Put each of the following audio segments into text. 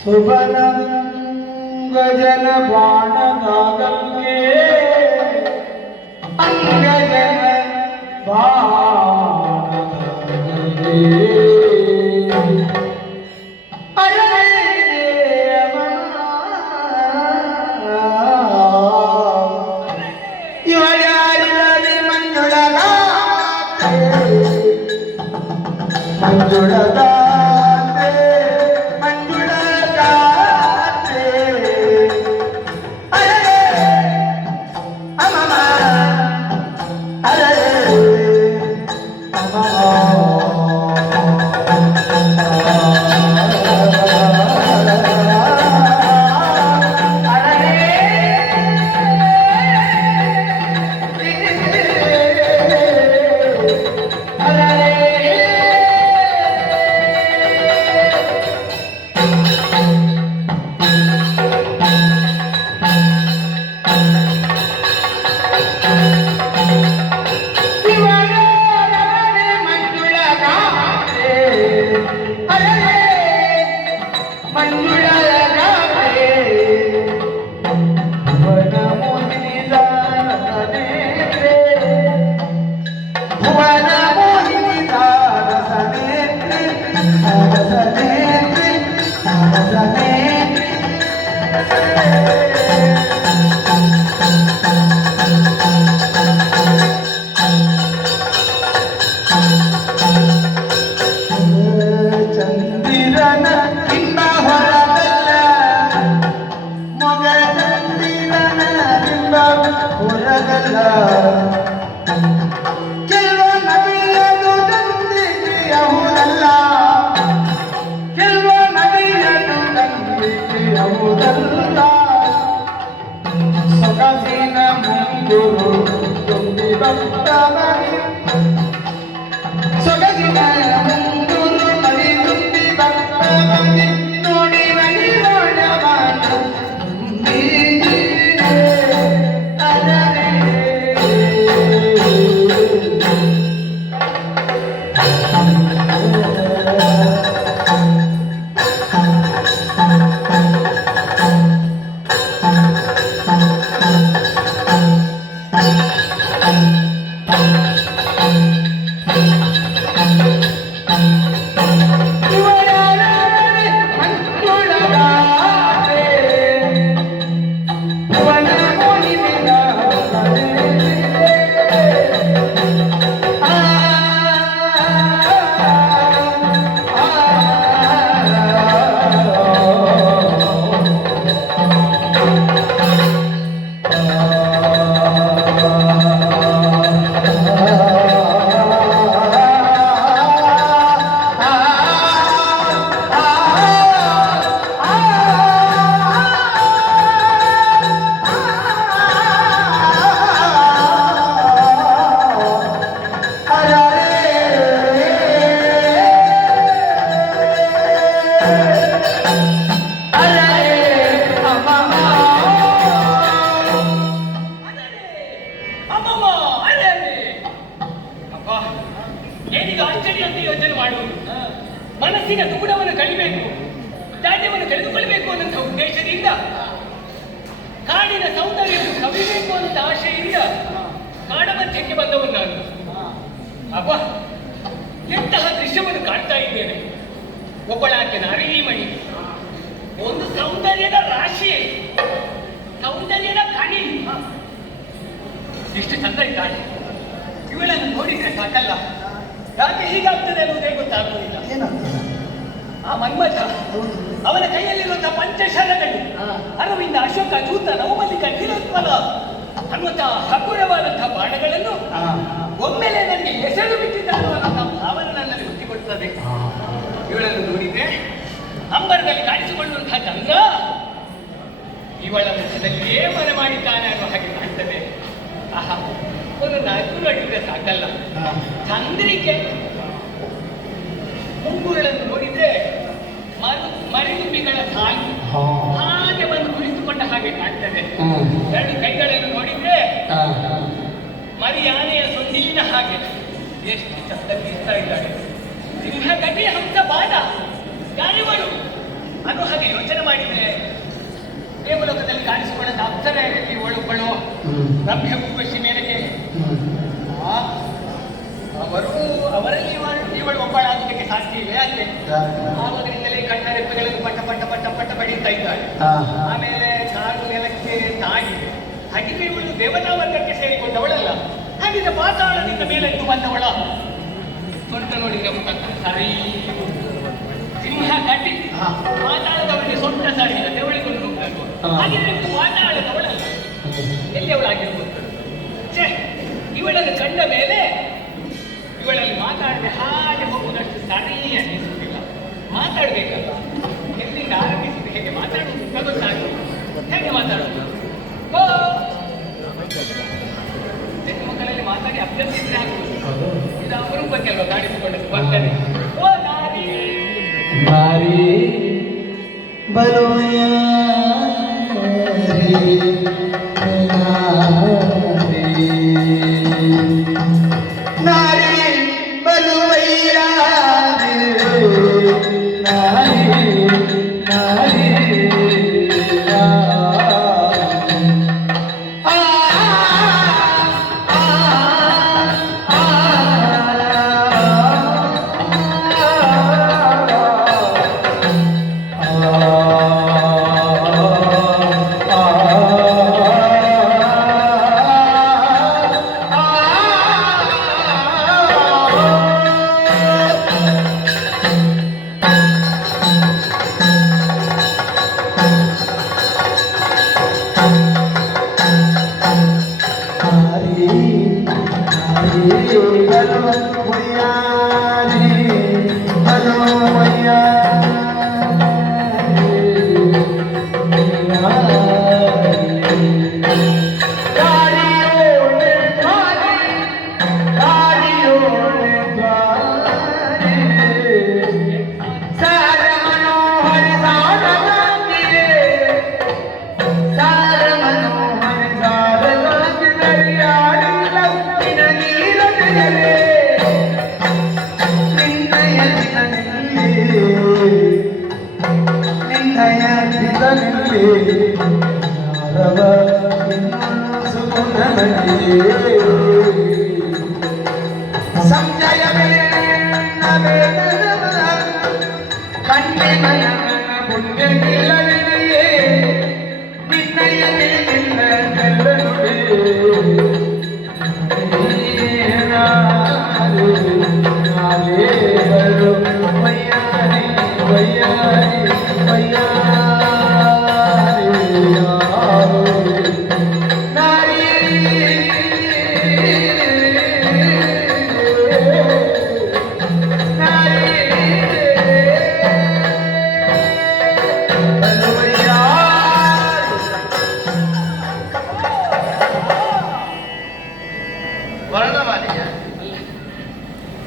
ಸುಬನ ಗಜನ ಬಾಣದಾಗಲ್ಗೆ ಅಂಗಜನ ಬಾಣದಾಗಲ್ಗೆ ಇವಳ್ಯಾರಿಲ್ಲದೆ ಮಂಜುಳಗ ಮಂಜುಳಗ ಮನಸ್ಸಿನ ದುಗುಡವನ್ನು ಕಳಿಬೇಕು, ದಾಢ್ಯವನ್ನು ಕಳೆದುಕೊಳ್ಳಬೇಕು ಅನ್ನೋ ಉದ್ದೇಶದಿಂದ, ಕಾಡಿನ ಸೌಂದರ್ಯವನ್ನು ಕವಿಬೇಕು ಅನ್ನೋ ಆಶೆಯಿಂದ ಕಾಡಮಧ್ಯಕ್ಕೆ ಬಂದವನು ನಾನು. ಅಬ್ಬ, ಎಂತಹ ದೃಶ್ಯವನ್ನು ಕಾಣ್ತಾ ಇದ್ದೇನೆ. ಒಬ್ಬಳಾಕೆ ನಾರೀಮಣಿ, ಒಂದು ಸೌಂದರ್ಯದ ರಾಶಿ, ಸೌಂದರ್ಯದ ಕಣಿ, ಎಷ್ಟು ಚಂದ ಇದ್ದಾಳೆ. ಇವಳನ್ನು ನೋಡಿದ್ರೆ ಸಾಕಲ್ಲ, ಯಾಕೆ ಹೀಗಾಗ್ತದೆ ಅನ್ನೋದೇ ಗೊತ್ತಾಗುವುದಿಲ್ಲ. ಆ ಮನ್ಮಥ, ಅವನ ಕೈಯಲ್ಲಿರುವಂತಹ ಪಂಚಶರಗಳು, ಅರವಿಂದ, ಅಶೋಕ, ಚೂತ, ನವಮಲ್ಲಿಕ, ನೀಲೋತ್ಪಲ ಅನ್ನುವಂತಹ ಹಗುರವಾದಂತಹ ಬಾಣಗಳನ್ನು ಒಮ್ಮೆಲೆ ನನಗೆ ಎಸೆದು ಬಿಟ್ಟಿದ್ದಾನು ಅನ್ನೋ ಭಾವನೆ ನನ್ನಲ್ಲಿ ಗೊತ್ತಿಕೊಡುತ್ತದೆ. ಇವಳನ್ನು ನೋಡಿದ್ರೆ ಅಂಬರದಲ್ಲಿ ಕಾಣಿಸಿಕೊಳ್ಳುವಂತಹ ಚಂದ್ರ ಇವಳ ಮುಖದಲ್ಲಿಯೇ ಮನೆ ಮಾಡಿದ್ದಾನೆ ಅನ್ನೋ ಹಾಗೆ ಕಾಣ್ತದೆ. ಆಹಾ, ಒಂದು ನಗು ನಡಿದ್ರೆ ಸಾಕಲ್ಲ, ಚಂದ್ರಿಕೆ ಮುಂಗುರುಳನ್ನು ನೋಡಿದ್ರೆ ಮರಿದುಂಬಿಗಳ ಸಾಲು ಹಾಗೆ ಬಂದು ಕುಳಿತುಕೊಂಡ ಹಾಗೆ ಕಾಣ್ತದೆ. ಎರಡು ಕೈಗಳನ್ನು ನೋಡಿದ್ರೆ ಮರಿ ಆನೆಯ ಸೊಂಡಿಲಿನ ಹಾಗೆ ಎಷ್ಟು ಚಂದ ಬೀಸ್ತಾ ಇದ್ದಾಳೆ. ಸಿಂಹ ಗಟ್ಟಿ ಹಂಸ ಬಾಣ ಗಾಳಿಗಳು ಅದು ಹಾಗೆ ಯೋಚನೆ ಮಾಡಿದ್ರೆ ದೇವಲೋಕದಲ್ಲಿ ಕಾಣಿಸಿಕೊಂಡಂತ ಅಪ್ಸರೆಯಲ್ಲಿ ಒಳಗೊಳ್ಳುವ ರಮ್ಯ ಉರ್ವಶಿ ಮೇರೆಗೆ ಅವರಲ್ಲಿ ಇವಳು ಒಬ್ಬಳಾಗುವುದಕ್ಕೆ ಸಾಧ್ಯವೇ ಅಲ್ಲೇ. ಆವಾಗಲಿಂದಲೇ ಕಣ್ಣ ರೆಪ್ಪೆಗಳನ್ನು ಪಟ್ಟ ಪಟ್ಟ ಪಟ್ಟ ಪಟ್ಟ ಬಡಿಯುತ್ತಾ ಇದ್ದಾಳೆ. ಆಮೇಲೆ ಕಾಲು ನೆಲಕ್ಕೆ ತಾಗಿ ಹಾಗಿದ್ರೆ ಇವಳು ದೇವತಾ ವರ್ಗಕ್ಕೆ ಸೇರಿಕೊಂಡವಳಲ್ಲ, ಹಾಗಿದ್ರೆ ಪಾತಾಳದಿಂದ ಮೇಲೆದ್ದು ಬಂದವಳ. ಸ್ವಂತ ನೋಡಿದ್ರೆ ಮುಖ ಸರಿ ಸಿಂಹ ಕಟ್ಟಿ ಪಾತಾಳದವಳಿಗೆ ಸೊಂಟ ಸರಿ ಇಲ್ಲ ತೆವಳಿಕೊಂಡು ಹೋಗ್ಬೇಕು. ಹಾಗಿದ್ರೆ ಪಾತಾಳದವಳಲ್ಲ, ಎಲ್ಲಿ ಅವಳಾಗಿರ್ಬೋದು. ಛೇ, ಇವಳನ್ನು ಕಂಡ ಮೇಲೆ ಇವಳಲ್ಲಿ ಮಾತಾಡದೆ ಹಾಗೆ ಹೋಗುವುದಷ್ಟು ಸರಿ ಅನ್ನಿಸುತ್ತಿಲ್ಲ. ಮಾತಾಡಬೇಕಲ್ಲ, ಎಲ್ಲಿಂದ ಆರಂಭಿಸಿದ್ದು, ಹೇಗೆ ಮಾತಾಡುವುದು ಗೊತ್ತಾಗುವುದು, ಹೇಗೆ ಮಾತಾಡುವುದು. ಹೆಣ್ಣು ಮಕ್ಕಳಲ್ಲಿ ಮಾತಾಡಿ ಅಭ್ಯರ್ಥಿ ಇದ್ರೆ ಆಗುವುದು. ಇದು ಅಪರೂಪಕ್ಕೆಲ್ವ ಕಾಣಿಸಿಕೊಂಡದ್ದು ಬರ್ತದೆ. ಓ ನಾರಿ ನಾರಿ ಬಲುಯ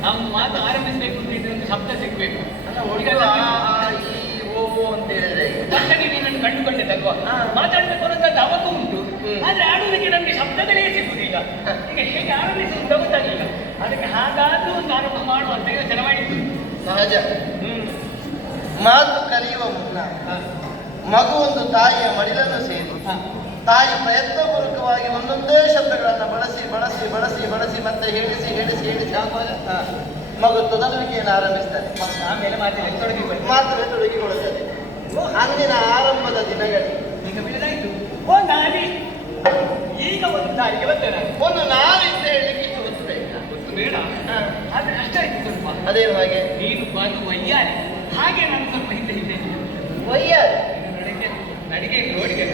ನಾವು ಮಾತು ಆರಂಭಿಸಬೇಕು ಅಂತ ಇದ್ರೆ ಒಂದು ಶಬ್ದ ಸಿಗ್ಬೇಕು. ತಕ್ಷಣ ನೀನನ್ನು ಕಂಡುಕೊಂಡೆದಲ್ವಾ, ಮಾತಾಡಬೇಕು ಅನ್ನೋದು ಅವತ್ತು ಉಂಟು, ಆದ್ರೆ ಆಡುವುದಕ್ಕೆ ನಮಗೆ ಶಬ್ದಗಳೇ ಸಿಗುವುದಿಲ್ಲ. ಈಗ ಹೇಗೆ ಆರಂಭಿಸುವುದು ಗೊತ್ತಾಗಲಿಲ್ಲ. ಅದಕ್ಕೆ ಹಾಗಾದ್ರೂ ಒಂದು ಆರಂಭ ಮಾಡುವ ಅಂತ ಯೋಚನೆ ಮಾಡಿದ್ದು ಸಹಜ. ಮಾತು ಕಲಿಯುವ ಮುನ್ನ ಮಗು ಒಂದು ತಾಯಿಯ ಮಡಿಲನ್ನು ಸೇರಿ ತಾಯಿ ಪ್ರಯತ್ನಪೂರ್ವಕವಾಗಿ ಒಂದೊಂದೇ ಶಬ್ದಗಳನ್ನು ಬಳಸಿ ಬಳಸಿ ಬಳಸಿ ಬಳಸಿ ಮತ್ತೆ ಹೇಳಿಸಿ ಹೇಳಿಸಿ ಹೇಳಿಸಿ ಆಗುವಾಗ ಮಗು ತೊದಲುವಿಕೆಯನ್ನು ಆರಂಭಿಸ್ತಾರೆ. ಆಮೇಲೆ ಮಾತಿನಲ್ಲಿ ತೊಡಗಿಕೊಳ್ಳುತ್ತದೆ. ಅಂದಿನ ಆರಂಭದ ದಿನಗಳಲ್ಲಿ ಈಗ ಬಿಡದಾಯ್ತು. ಓ ನಾರಿ, ಈಗ ಒಂದು ದಾರಿಗೆ ಬರ್ತೇನೆ. ಒಂದು ನಾವಿಂದ ಹೇಳಲಿಕ್ಕೆ ಇಷ್ಟು ಗೊತ್ತು ಬೇಡ, ಗೊತ್ತು ಬೇಡ, ಆದ್ರೆ ಕಷ್ಟ ಆಯ್ತು ಸ್ವಲ್ಪ. ಅದೇನು ಹಾಗೆ? ನೀನು ಬಂದು ವಯ್ಯಾರಿ, ಹಾಗೆ ನಾನು ಸ್ವಲ್ಪ ಹಿಂದೆ ಹಿಂದೆ ವಯ್ಯಾರ ನಡಿಗೆ ನೋಡಿಗೆ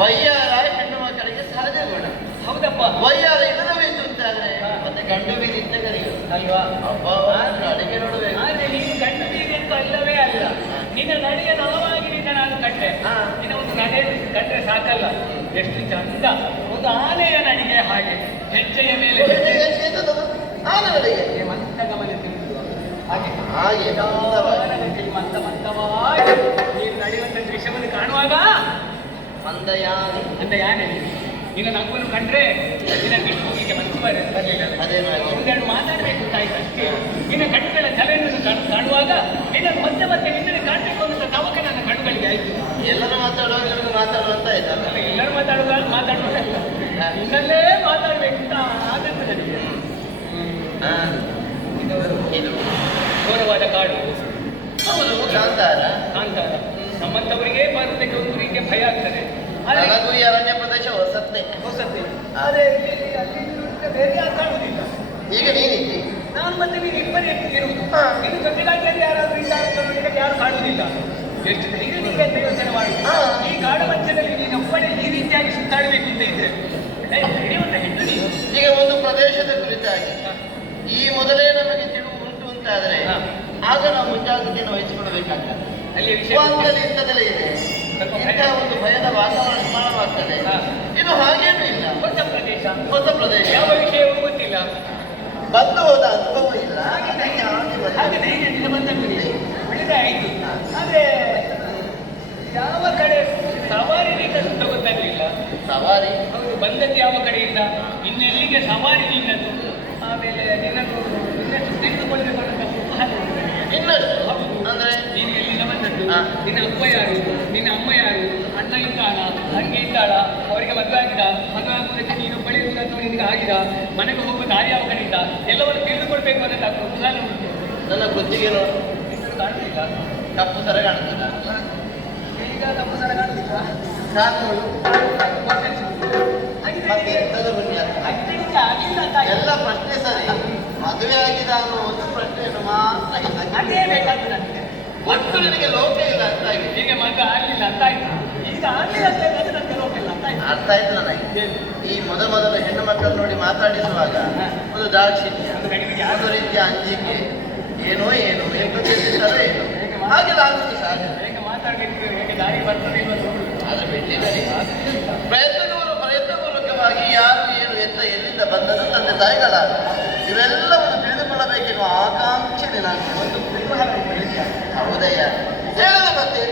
ವಯ್ಯಾರ ಹೆಣ್ಣು ಮಕ್ಕಳಿಗೆ ಸಹಜ ಗುಣ. ಹೌದಪ್ಪ, ವಯ್ಯಾರ ಇಲ್ಲದವೇನು ಅಂತಾದ್ರೆ ಮತ್ತೆ ಗಂಡು ಬೀದಿ ಅಂತ ಕರೆಯುವುದು ಅಲ್ವಾ? ಅಡಿಗೆ ನೋಡಬೇಕು. ಆದ್ರೆ ನೀನು ಗಂಡು ಬೀದಿ ಅಂತ ಅಲ್ಲವೇ ಅಲ್ಲ. ನಿನ್ನ ನಡೆಯ ನಲವಾಗಿ ನಿನ್ನ ನಾನು ಕಟ್ಟೆ. ನಿನ್ನ ಒಂದು ನಡೆ ಕಟ್ಟರೆ ಸಾಕಲ್ಲ, ಎಷ್ಟು ಚಂದ ಒಂದು ಆನೆಯ ನಡಿಗೆ ಹಾಗೆ ಹೆಜ್ಜೆಯ ಮೇಲೆ ಆನಗಳಿಗೆ ಮಂತ ಗಮನ ತಿಳಿಸುವ ಹಾಗೆ ಹಾಗೆ ಮಂತ ಮಂತವಾಗಿ ನೀನು ನಡೆಯುವಂತ ದೃಶ್ಯವನ್ನು ಕಾಣುವಾಗ ಮಂದಯಾನೆ ಅಂತ ಯಾನೆ ನಿನ್ನ ನಗುವನ್ನು ಕಂಡ್ರೆ ನಿನ್ನ ಬಿಟ್ಟು ಹೋಗಿಗೆ ಮನಸ್ಸು ಬರಲಿಲ್ಲ. ಅದೇನು ಹಾಗೆ? ಒಂದೆರಡು ಮಾತಾಡಬೇಕು ತಾಯಿ ಅಷ್ಟೇ. ನಿನ್ನ ಕಣ್ಣುಗಳ ತಲೆಯನ್ನು ಕಾಣುವಾಗ ನಿನ್ನನ್ನು ಮತ್ತೆ ಮತ್ತೆ ನಿನ್ನೆ ಕಾಣಬೇಕು ಅಂತ ತವಕ ನನ್ನ ಕಣ್ಣುಗಳಿಗೆ ಆಯ್ತು. ಎಲ್ಲರೂ ಮಾತಾಡುವಾಗ ನಿಮಗೆ ಮಾತಾಡುವಂತ ಆಯ್ತಲ್ಲ? ಎಲ್ಲರೂ ಮಾತಾಡುವುದಲ್ಲ, ನಿನ್ನಲ್ಲೇ ಮಾತಾಡಬೇಕು ಅಂತ ಆಗತ್ತೆ ನನಗೆ. ಇದು ಘೋರವಾದ ಕಾಡು. ಹೌದು, ಕಾಂತಾರ. ಕಾಂತಾರ ನಮ್ಮಂತವರಿಗೆ ಬರುವುದಕ್ಕೆ ಒಂದು ರೀತಿಯ ಭಯ ಆಗ್ತದೆ. ನನಗೂ ಈ ಅರಣ್ಯ ಪ್ರದೇಶ ಹೊಸತ್ತೆ. ಆದರೆ ಅಲ್ಲಿ ಬೇರೆ ಯಾರು ಕಾಣುವುದಿಲ್ಲ. ಈಗ ನೀನಿದ್ದಿ, ನಾನು ಮತ್ತೆ ನೀನು ಇಬ್ಬರೇ ಇರುವುದು. ಇನ್ನು ಜೊತೆಗಾಗಿಯಲ್ಲಿ ಯಾರಾದ್ರೂ ಇಲ್ಲ ಅಂತ ನೋಡಿದ್ರೆ ಯಾರು ಕಾಣುವುದಿಲ್ಲ. ಎಷ್ಟು ಧೈರ್ಯ ನಿಮಗೆ ಅಂತ ಯೋಚನೆ ಮಾಡುದು. ಈ ಕಾಡು ಮಧ್ಯದಲ್ಲಿ ನೀನೊಬ್ಬನೇ ಈ ರೀತಿಯಾಗಿ ಸುತ್ತಾಡಬೇಕು ಅಂತ ಇದ್ರೆ ಧೈರ್ಯವಂತ ಹೆಣ್ಣು ನೀನು. ಈಗ ಒಂದು ಪ್ರದೇಶದ ಕುರಿತಾಗಿ ಈ ಮೊದಲೇ ನಮಗೆ ತಿಳಿವು ಉಂಟು ಅಂತಾದ್ರೆ ಆಗ ನಾವು ಮುಂಜಾಗ್ರತೆಯನ್ನು ವಹಿಸಿಕೊಳ್ಳಬೇಕಾಗ್ತದೆ. ಅಲ್ಲಿ ವಿಷಯ ಇಂಥದೆಲ್ಲ ಇದೆ, ಇಂಥ ಒಂದು ಭಯದ ವಾತಾವರಣ ನಿರ್ಮಾಣವಾಗ್ತದೆ. ಇದು ಹಾಗೇನೂ ಇಲ್ಲ. ಹೊಸ ಪ್ರದೇಶ, ಹೊಸ ಪ್ರದೇಶ, ಯಾವ ವಿಷಯವೂ ಗೊತ್ತಿಲ್ಲ, ಬಂದು ಹೋದ ಅನುಭವ ಇಲ್ಲ. ಹಾಗೆ ಧೈರ್ಯದಿಂದ ಬಂದದ್ದು ಒಳ್ಳೆದೇ ಆಯ್ತು. ಆದ್ರೆ ಯಾವ ಕಡೆ ಸವಾರಿ ನಿನ್ನದು ಗೊತ್ತಾಗಲಿಲ್ಲ. ಸವಾರಿ? ಹೌದು, ಬಂದದ್ದು ಯಾವ ಕಡೆಯಿಂದ, ಇನ್ನೆಲ್ಲಿಗೆ ಸವಾರಿ ನಿನ್ನದು, ಆಮೇಲೆ ನಿನ್ನನ್ನು ಇನ್ನಷ್ಟು ತಿಳಿದುಕೊಳ್ಬೇಕು ಅನ್ನೋ ಕುತೂಹಲ ಉಂಟು ನನಗೆ. ಇನ್ನಷ್ಟು? ಹೌದು. ಅಂದ್ರೆ ನೀನು ಎಲ್ಲಿಂದ ಬಂದದ್ದು, ನಿನ್ನ ಅಪ್ಪ ಯಾರು, ನಿನ್ನ ಅಮ್ಮ ಯಾರು, ಅಣ್ಣ ಇದ್ದಾಳ, ತಂಗಿ ಇದ್ದಾಳ, ಅವರಿಗೆ ಮದುವೆ ಆಗಿದ, ಮದುವೆ ಆಗುವುದಕ್ಕೆ ನೀನು ಬಳಿಯುವುದ ಅಥವಾ ನಿನಗೆ ಆಗಿದ, ಮನೆಗೆ ಹೋಗುವ ದಾರಿ ಯಾವ ಕಡೆಯಿಂದ ಎಲ್ಲವನ್ನು ತಿಳಿದುಕೊಳ್ಬೇಕು ಅನ್ನೋ ಕುತೂಹಲ ಉಂಟು. ನನ್ನ ಕುತ್ತಿಗೆ ನೋಡು, ಕಾಣುತ್ತಿಲ್ಲ, ಕಪ್ಪು ಸರ ಕಾಣುತ್ತಿಲ್ಲ. ಈಗ ನಮ್ಮ ಸರ ಕಾಣುತ್ತಿಲ್ಲ, ಕಾಣುವುದು ಮತ್ತೆ ಎಂಥದ್ದು ಪುಣ್ಯ? ಆಗಿಲ್ಲ ಅಂತ ಎಲ್ಲ ಪ್ರಶ್ನೆ ಸರಿ, ಮದುವೆ ಆಗಿದೆ ಅನ್ನೋ ಒಂದು ಪ್ರಶ್ನೆಯನ್ನು ಮಾತ್ರ ಇಲ್ಲ. ಅದೇ ಬೇಕಾದ್ದು ನನಗೆ. ಒಟ್ಟು ನಿನಗೆ ಲೋಕ ಇಲ್ಲ ಅಂತ ಆಗಿದೆ. ಈಗ ಮಗ ಆಗಲಿಲ್ಲ ಅಂತ ಆಯ್ತು, ಈಗ ಆಗಲಿಲ್ಲ ಅಂತ ಹೇಳಿದ್ರೆ ನನಗೆ ಲೋಕ ಇಲ್ಲ ಅಂತ ಆಯ್ತು. ಅರ್ಥ ಆಯ್ತು ನನಗೆ. ಈ ಮೊದಲು ಹೆಣ್ಣು ಮಕ್ಕಳು ನೋಡಿ ಮಾತಾಡಿಸುವಾಗ ಒಂದು ದಾಕ್ಷಿಣ್ಯ, ಒಂದು ರೀತಿಯ ಅಂಜಿಕೆ, ಏನೋ ಏನು ಎಂದು ತಿಳಿಸಿದ್ದಾರೆ ಏನು ಹಾಗೆಲ್ಲ ಆಗುತ್ತೆ ಸಹಜ. ಹೇಗೆ ಮಾತಾಡಬೇಕು, ಹೇಗೆ ದಾರಿ ಬರ್ತದೆ ಆದ್ರೆ ಬೆಳ್ಳಿದರೆ ಪ್ರಯತ್ನಪೂರ್ವಕವಾಗಿ ಯಾರು ಏನು ಎಂತ ಎಲ್ಲಿಂದ ಬಂದದ್ದು ತಂದೆ ತಾಯಿಗಳಾಗ ಇವೆಲ್ಲವನ್ನು ತಿಳಿದುಕೊಳ್ಳಬೇಕೆನ್ನುವ ಆಕಾಂಕ್ಷೆ ನಿನಾಗ್ತದೆ. ಒಂದು ಕುತೂಹಲ ಹೌದಯ್ಯ, ಹೇಳದ ಮತ್ತೆ